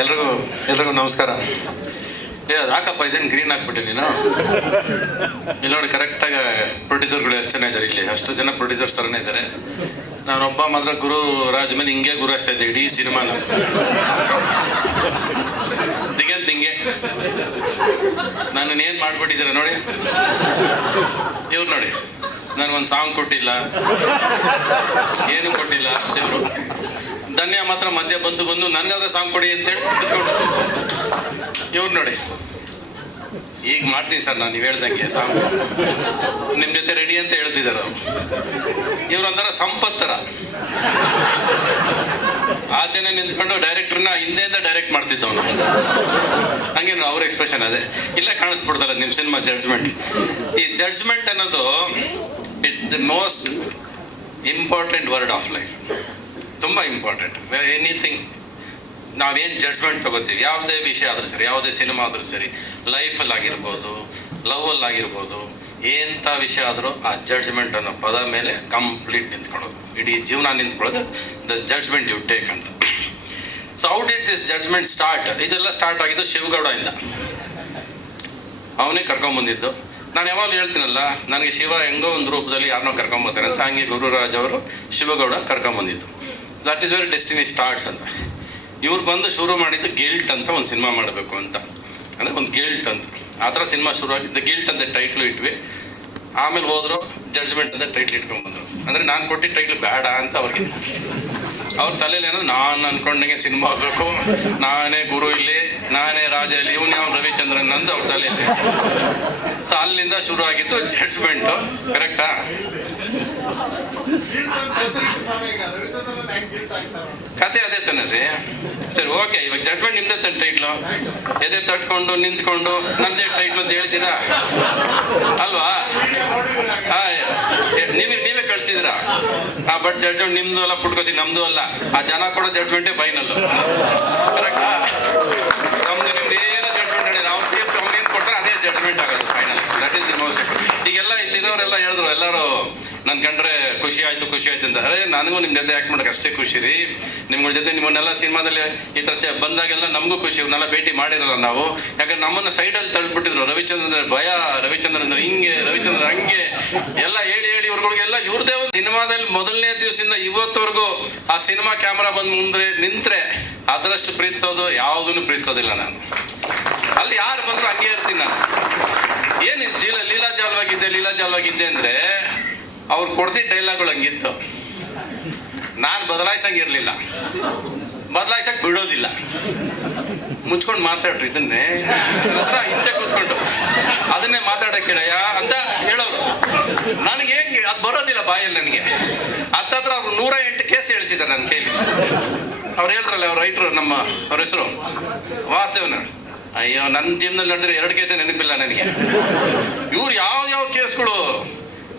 ಎಲ್ರಿಗೂ ಎಲ್ರಿಗೂ ನಮಸ್ಕಾರ. ಏ ಅದು ಹಾಕಪ್ಪ ಇದೇನು ಗ್ರೀನ್ ಹಾಕ್ಬಿಟ್ಟೆ ನೀನು? ಇಲ್ಲಿ ನೋಡಿ ಕರೆಕ್ಟಾಗಿ ಪ್ರೊಡ್ಯೂಸರ್ಗಳು ಎಷ್ಟು ಜನ ಇದ್ದಾರೆ ಇಲ್ಲಿ? ಅಷ್ಟು ಜನ ಪ್ರೊಡ್ಯೂಸರ್ಸ್ ಥರನೇ ಇದ್ದಾರೆ ನಾನೊಬ್ಬ ಮಾತ್ರ ಗುರು ರಾಜ ಮೇಲೆ ಹಿಂಗೆ ಗುರು ಅಷ್ಟೇ ಇದ್ದೆ, ಇಡೀ ಸಿನಿಮಾನ ದಿಗೆ ತಿಂಗೆ ನಾನು ಏನು ಮಾಡ್ಬಿಟ್ಟಿದ್ದೀರ ನೋಡಿ? ಇವ್ರು ನೋಡಿ ನನಗೊಂದು ಸಾಂಗ್ ಕೊಟ್ಟಿಲ್ಲ. ಏನು ಕೊಟ್ಟಿಲ್ಲ ದೇವರು ಧನ್ಯ ಮಾತ್ರ ಮಧ್ಯ ಬಂದು ಬಂದು ನನಗಾದ್ರೆ ಸಾಂಗ್ ಕೊಡಿ ಅಂತೇಳಿ ಕುತ್ಕೊಂಡು. ಇವ್ರು ನೋಡಿ. ಈಗ ಮಾಡ್ತೀನಿ ಸರ್ ನಾನು, ನೀವು ಹೇಳ್ದಂಗೆ ಸಾಂಗ್. ನಿಮ್ಮ ಜೊತೆ ರೆಡಿ ಅಂತ ಹೇಳ್ತಿದ್ದಾರೆ ಇವ್ರು ಒಂಥರ ಸಂಪತ್ತರ ಆಚೆನೆ ನಿಂತ್ಕೊಂಡು ಡೈರೆಕ್ಟರ್ನ ಹಿಂದೆಯಿಂದ ಡೈರೆಕ್ಟ್ ಮಾಡ್ತಿದ್ದವನು ಹಂಗೆ ಅವ್ರ ಎಕ್ಸ್ಪ್ರೆಷನ್ ಅದೇ. ಇಲ್ಲ ಕಾಣಿಸ್ಬಿಡ್ತಾರ ನಿಮ್ಮ ಸಿನಿಮಾ ಜಡ್ಜ್ಮೆಂಟ್ ಈ ಜಡ್ಜ್ಮೆಂಟ್ ಅನ್ನೋದು it's the most important word of life ತುಂಬ ಇಂಪಾರ್ಟೆಂಟ್ ಎನಿಥಿಂಗ್ ನಾವೇನು ಜಡ್ಜ್ಮೆಂಟ್ ತಗೋತೀವಿ, ಯಾವುದೇ ವಿಷಯ ಆದರೂ ಸರಿ, ಯಾವುದೇ ಸಿನಿಮಾ ಆದರೂ ಸರಿ ಲೈಫಲ್ಲಿ ಆಗಿರ್ಬೋದು ಲವಲ್ಲಿ ಆಗಿರ್ಬೋದು ಎಂಥ ವಿಷಯ ಆದರೂ ಆ ಜಡ್ಜ್ಮೆಂಟ್ ಅನ್ನೋ ಪದ ಮೇಲೆ ಕಂಪ್ಲೀಟ್ ನಿಂತ್ಕೊಳ್ಳೋದು. ಇಡೀ ಜೀವನ ನಿಂತ್ಕೊಳ್ಳೋದು ದ ಜಡ್ಜ್ಮೆಂಟ್ ಯು ಟೇಕ್ ಅಂತ. So out it this judgement start ಇದೆಲ್ಲ ಸ್ಟಾರ್ಟ್ ಆಗಿದ್ದು ಶಿವಗೌಡಯಿಂದ ಅವನೇ ಕರ್ಕೊಂಬಂದಿದ್ದು ನಾನು ಯಾವಾಗಲೂ ಹೇಳ್ತೀನಲ್ಲ, ನನಗೆ ಶಿವ ಹೆಂಗೋ ಒಂದು ರೂಪದಲ್ಲಿ ಯಾರನ್ನೋ ಕರ್ಕೊಂಬರ್ತಾರೆ ಅಂತ, ಹಂಗೆ ಗುರುರಾಜ್ ಅವರು Shivagowda ಕರ್ಕೊಂಬಂದಿದ್ದು that is very destiny starts ಅಂತ ಇವ್ರು ಬಂದು ಶುರು ಮಾಡಿದ್ದು ಗಿಲ್ಟ್ ಅಂತ ಒಂದು ಸಿನಿಮಾ ಮಾಡಬೇಕು ಅಂತ. ಅಂದರೆ ಒಂದು ಗಿಲ್ಟ್ ಅಂತ. ಆ ಥರ ಸಿನಿಮಾ ಶುರು ಆಗಿದ್ದು ಗಿಲ್ಟ್ ಅಂತ ಟೈಟ್ಲು ಇಟ್ವಿ. ಆಮೇಲೆ ಹೋದ್ರು ಜಡ್ಜ್ಮೆಂಟ್ ಅಂತ ಟೈಟ್ಲ್ ಇಟ್ಕೊಂಡ್ಬಂದ್ರು ಅಂದರೆ ನಾನು ಕೊಟ್ಟಿದ್ದ ಟೈಟ್ಲ್ ಬೇಡ ಅಂತ ಅವ್ರಿಗೆ. ಅವ್ರ ತಲೆಯಲ್ಲಿ ಏನೋ ನಾನು ಅಂದ್ಕೊಂಡಂಗೆ ಸಿನಿಮಾ ಆಗಬೇಕು ನಾನೇ ಗುರು ಇಲ್ಲಿ, ನಾನೇ ರಾಜ ಇಲ್ಲಿ, ಇವನು ಯಾವ ರವಿಚಂದ್ರನ್ ಅಂತ ಅವ್ರ ತಲೆಯಲ್ಲಿ ಸೊ ಅಲ್ಲಿಂದ ಶುರು ಆಗಿತ್ತು ಜಡ್ಜ್ಮೆಂಟು ಕರೆಕ್ಟಾ ಕತೆ ಅದೇ ತಾನೇ ಸರಿ ಓಕೆ ಇವಾಗ ಜಡ್ಜ್ಮೆಂಟ್ ನಿಮ್ದೇ ತನ್ನ ಟೈಟ್ಲು ಎದೆ ತಟ್ಕೊಂಡು, ನಿಂತ್ಕೊಂಡು, ನಂದೇ ಟೈಟ್ಲು ಅಂತ ಹೇಳ್ತೀರಾ ಅಲ್ವಾ? ಹಾ ನೀವೇ ನೀವೇ ಕಳ್ಸಿದ್ದೀರಾ? ಆ ಬಟ್ ಜಡ್ಜ್ಮೆಂಟ್ ನಿಮ್ದು ಅಲ್ಲ, ಪುಟ್ಕೋಸಿ ನಮ್ದು ಅಲ್ಲ. ಆ ಜನ ಕೊಡೋ ಜಡ್ಜ್ಮೆಂಟೇ ಫೈನಲ್ ಕರೆಕ್ಟಾ ನಮ್ದು ನಿಮ್ದು ಏನು ಜಡ್ಜ್ಮೆಂಟ್ ಹೇಳಿ ಅವ್ನು ಅವ್ನೇನು ಕೊಟ್ಟರೆ ಅದೇ ಜಡ್ಜ್ಮೆಂಟ್ ಆಗೋದು final that is the most ಈಗೆಲ್ಲ ಇಲ್ಲಿರೋರೆಲ್ಲ ಹೇಳಿದ್ರು, ಎಲ್ಲರೂ ನನ್ ಕಂಡ್ರೆ ಖುಷಿ ಆಯ್ತು ಖುಷಿ ಆಯ್ತು ಅಂತ. ಅದೇ ನನಗೂ ನಿಮ್ಮ ಜೊತೆ ಆ್ಯಕ್ಟ್ ಮಾಡೋಕೆ ಅಷ್ಟೇ ಖುಷಿ ರೀ. ನಿಮ್ಗಳ ಜೊತೆ ನಿಮ್ಮನ್ನೆಲ್ಲ ಸಿನಿಮಾದಲ್ಲಿ ಈ ಥರ ಚ ಬಂದಾಗೆಲ್ಲ ನಮಗೂ ಖುಷಿ, ಇವ್ರನ್ನೆಲ್ಲ ಭೇಟಿ ಮಾಡಿರಲ್ಲ ನಾವು. ಯಾಕಂದ್ರೆ ನಮ್ಮನ್ನ ಸೈಡಲ್ಲಿ ತಳ್ಳಿಬಿಟ್ಟಿದ್ರು ರವಿಚಂದ್ರ ಅಂದ್ರೆ ಭಯ ರವಿಚಂದ್ರ ಅಂದ್ರೆ ಹಿಂಗೆ, ರವಿಚಂದ್ರ ಹಂಗೆ. ಎಲ್ಲ ಹೇಳಿ ಹೇಳಿ ಇವ್ರಗಳಿಗೆಲ್ಲ ಇವ್ರದೇ ಒಂದು ಸಿನಿಮಾದಲ್ಲಿ ಮೊದಲನೇ ದಿವಸದಿಂದ ಇವತ್ತವರೆಗೂ ಆ ಸಿನಿಮಾ ಕ್ಯಾಮ್ರಾ ಬಂದು ಮುಂದೆ ನಿಂತರೆ ಅದರಷ್ಟು ಪ್ರೀತಿಸೋದು ಯಾವುದನ್ನು ಪ್ರೀತಿಸೋದಿಲ್ಲ ನಾನು. ಅಲ್ಲಿ ಯಾರು ಬಂದ್ರು ಹಂಗೆ ಇರ್ತೀನಿ ನಾನು. ಏನು ಲೀಲಾ ಲೀಲಾಜಾಲವಾಗಿದ್ದೆ ಲೀಲಾಜಾಲವಾಗಿದ್ದೆ ಅಂದ್ರೆ ಅವ್ರು ಕೊಡ್ತಿದ್ದ ಡೈಲಾಗ್ಗಳು ಹಂಗಿತ್ತು. ನಾನು ಬದಲಾಯಿಸಂಗಿರ್ಲಿಲ್ಲ. ಬದಲಾಯಿಸಕ್ ಬಿಡೋದಿಲ್ಲ. ಮುಚ್ಕೊಂಡು ಮಾತಾಡ್ರಿ ಇದನ್ನೇ. ಹತ್ರ ಹಿಂದೆ ಕೂತ್ಕೊಂಡು. ಅದನ್ನೇ ಮಾತಾಡಕ್ಕೆ ಅಂತ ಹೇಳೋರು. ನನಗೆ ಹೇಗೆ, ಅದು ಬರೋದಿಲ್ಲ ಬಾಯಲ್ಲಿ ನನಗೆ. ಹತ್ತತ್ರ ಅವ್ರು ನೂರ ಎಂಟು ಕೇಸ್ ಹೇಳಿಸಿದ್ದಾರೆ ನನ್ನ ಕೈಲಿ. ಅವ್ರು ಹೇಳ್ರಲ್ಲ, ಅವ್ರು ರೈಟ್ರು ನಮ್ಮ, ಅವ್ರ ಹೆಸರು? ವಾಸ್ತವನ ಅಯ್ಯೋ ನನ್ನ ಜೀವನದಲ್ಲಿ ನಡೆದ್ರೆ ಎರಡು ಕೇಸೇ ನೆನಪಿಲ್ಲ ನನಗೆ. ಇವ್ರು ಯಾವ ಯಾವ ಕೇಸ್ಗಳು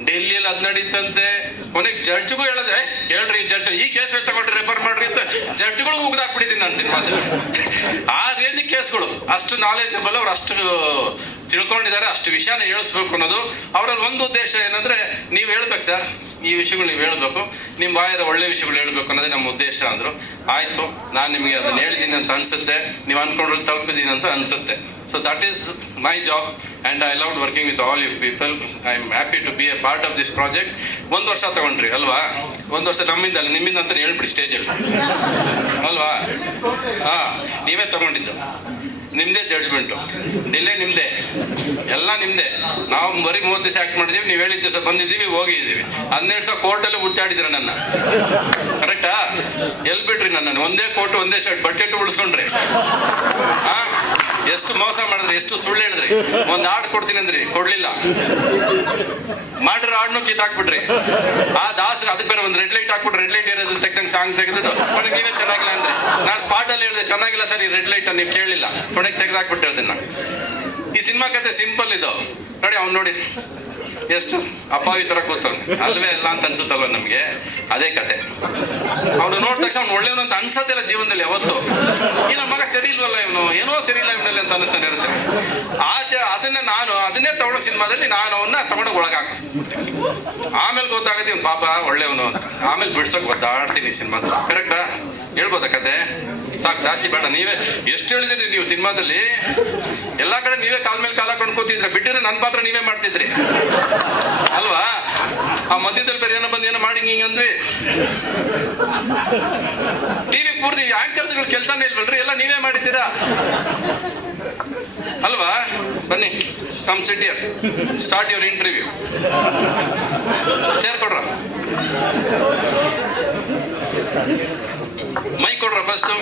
ಡೆಲ್ಲಿಯಲ್ಲಿ ಅದ್ ನಡೀತಂತೆ. ಕೊನೆಗೆ ಜಡ್ಜ್ಗೂ ಹೇಳದೆ ಹೇಳ್ರಿ ಜಡ್ಜ್, ಈ ಕೇಸ್ ತಗೊಂಡ್ರಿ ರೆಫರ್ ಮಾಡ್ರಿ ಅಂತ ಜಡ್ಜ್ಗಳು ಮುಗ್ದಾಕ್ಬಿಟ್ಟಿದ್ದೀನಿ ನಾನು ಸಿನಿಮಾದಲ್ಲಿ. ಆ ಅಷ್ಟು ನಾಲೆಜಬಲ್ ಅವ್ರು ಅಷ್ಟು ತಿಳ್ಕೊಂಡಿದ್ದಾರೆ, ಅಷ್ಟು ವಿಷಯನ ಹೇಳಿಸ್ಬೇಕು ಅನ್ನೋದು. ಅವರಲ್ಲಿ ಒಂದು ಉದ್ದೇಶ ಏನಂದ್ರೆ, ನೀವು ಹೇಳ್ಬೇಕು ಸರ್ ಈ ವಿಷಯಗಳು ನೀವು ಹೇಳ್ಬೇಕು. ನಿಮ್ಮ ಬಾಯರ ಒಳ್ಳೆ ವಿಷಯಗಳು ಹೇಳ್ಬೇಕು ಅನ್ನೋದೇ ನಮ್ಮ ಉದ್ದೇಶ ಅಂದ್ರು. ಆಯ್ತು, ನಾನು ನಿಮಗೆ ಅದನ್ನ ಹೇಳಿದ್ದೀನಿ ಅಂತ ಅನ್ಸುತ್ತೆ. ನೀವು ಅನ್ಕೊಂಡ್ರೆ ತಲುಪಿದ್ದೀನಿ ಅಂತ ಅನ್ಸುತ್ತೆ. So that is my job and I love working with all you people I am happy to be a part of this project ಒಂದು ವರ್ಷ ತಗೊಂಡ್ರಿ, ಅಲ್ವಾ? ಒಂದು ವರ್ಷ ನಮ್ಮಿಂದ ಅಲ್ಲ ನಿಮ್ಮಿಂದ ಅಂತ ಹೇಳ್ಬಿಡಿ ಸ್ಟೇಜಲ್ಲಿ ಅಲ್ವಾ? ಹಾ, ನೀವೇ ತಗೊಂಡಿದ್ದು. ನಿಮ್ಮದೇ ಜಡ್ಜ್ಮೆಂಟು ಡಿಲೇ ನಿಮ್ಮದೇ ಎಲ್ಲ ನಿಮ್ಮದೇ ನಾವು ಬರೀ ಮೂವತ್ತು ದಿವಸ ಆ್ಯಕ್ಟ್ ಮಾಡಿದ್ದೀವಿ ನೀವು ಹೇಳಿದ ದಿವಸ ಬಂದಿದ್ದೀವಿ, ಹೋಗಿದ್ದೀವಿ. ಹನ್ನೆರಡು ಸಾವಿರ ಕೋರ್ಟಲ್ಲಿ ಹುಚ್ಚಾಡಿದ್ರೆ ನನ್ನ. ಕರೆಕ್ಟಾ ಎಲ್ಲಿ ಬಿಡ್ರಿ ನನ್ನನ್ನು? ಒಂದೇ ಕೋರ್ಟ್ ಒಂದೇ ಶರ್ಟ್ ಬಜೆಟ್ ಉಳಿಸ್ಕೊಂಡ್ರಿ. ಆ? ಎಷ್ಟು ಮೋಸ ಮಾಡಿದ್ರಿ, ಎಷ್ಟು ಸುಳ್ಳು ಹೇಳಿದ್ರಿ? ಒಂದು ಹಾಡು ಕೊಡ್ತೀನಿ ಅಂದ್ರಿ, ಕೊಡ್ಲಿಲ್ಲ. ಮಾಡಿರೋ ಹಾಡ್ನು ಕಿತ್ತಾಕ್ಬಿಟ್ರಿ ಆ ದಾಸ್ ಅದಕ್ಕೆ ಬೇರೆ ಒಂದು ರೆಡ್ ಲೈಟ್ ಹಾಕ್ಬಿಟ್ಟು ರೆಡ್ ಲೈಟ್ ಇರೋದು ತೆಗ್ದಂಗೆ ಸಾಂಗ್ ತೆಗೆದು ನೀನೇ ಚೆನ್ನಾಗಿಲ್ಲ ಅಂದ್ರೆ, ನಾನು ಸ್ಪಾಟಲ್ಲಿ ಹೇಳಿದೆ, ಚೆನ್ನಾಗಿಲ್ಲ ಸರ್, ಈ ರೆಡ್ ಲೈಟ್ ನೀವು ಕೇಳಲಿಲ್ಲ ಕೊನೆಗೆ ತೆಗೆದಾಕ್ಬಿಟ್ಟು ಅದನ್ನ ಈ ಸಿನಿಮಾ ಕತೆ ಸಿಂಪಲ್ ಇದು. ನೋಡಿ ಅವ್ನು ನೋಡಿ. ಎಷ್ಟು ಅಪ್ಪಾವಿ ತರ ಕೂತಾನೆ ಅಲ್ವೇ ಇಲ್ಲ ಅಂತ ಅನ್ಸುತ್ತಲ್ಲ ನಮಗೆ? ಅದೇ ಕತೆ. ಅವನು ನೋಡಿದ ತಕ್ಷಣ ಅವ್ನು ಒಳ್ಳೆಯವನು ಅಂತ ಅನ್ಸೋದಿಲ್ಲ ಜೀವನದಲ್ಲಿ ಯಾವತ್ತು. ಈ ನಮ್ಮ ಮಗ ಸರಿ ಇಲ್ವಲ್ಲ ಇವನು? ಏನೋ ಸರಿ ಇಲ್ಲ ಇವನಲ್ಲಿ ಅಂತ ಅನಿಸ್ತಾನೆ ಇರುತ್ತೆ. ಆಚೆ ಅದನ್ನ ನಾನು, ಅದನ್ನೇ ತಗೊಳ್ಳೋ ಸಿನಿಮಾದಲ್ಲಿ ನಾನು ಅವನ್ನ ತಗೊಂಡೋಗಿ ಒಳಗಾಕ ಆಮೇಲೆ ಗೊತ್ತಾಗುತ್ತೆ ಇವನು ಪಾಪ ಒಳ್ಳೆಯವನು ಅಂತ. ಆಮೇಲೆ ಬಿಡ್ಸೋಕೆ ಗೊತ್ತಾಡ್ತೀನಿ ಸಿನಿಮಾದ ಕರೆಕ್ಟಾ ಹೇಳ್ಬೋದಾ ಕತೆ? ಸಾಕು, ಜಾಸ್ತಿ ಬೇಡ. ನೀವೇ ಎಷ್ಟು ಹೇಳಿದಿರಿ ನೀವು ಸಿನಿಮಾದಲ್ಲಿ? ಎಲ್ಲ ಕಡೆ ನೀವೇ ಕಾಲ್ ಮೇಲೆ ಕಾಲ ಹಾಕೊಂಡು ಕೂತಿದ್ರೆ, ಬಿಟ್ಟಿದ್ರೆ ನನ್ನ ಪಾತ್ರ ನೀವೇ ಮಾಡ್ತಿದ್ರಿ. ಅಲ್ವಾ? ಆ ಮಧ್ಯದಲ್ಲಿ ಬೇರೆ ಏನೋ ಬಂದು ಏನೋ ಮಾಡಿ ಹಿಂಗಂದ್ರಿ ಟಿವಿ ಪೂರ್ತಿ ಆಂಕರ್ಸ್ಗಳ ಕೆಲಸನೇ ಇಲ್ವಲ್ರಿ? ಎಲ್ಲ ನೀವೇ ಮಾಡಿದ್ದೀರಾ? ಅಲ್ವಾ? ಬನ್ನಿ come sit here start your interview chair Michael Rapasto,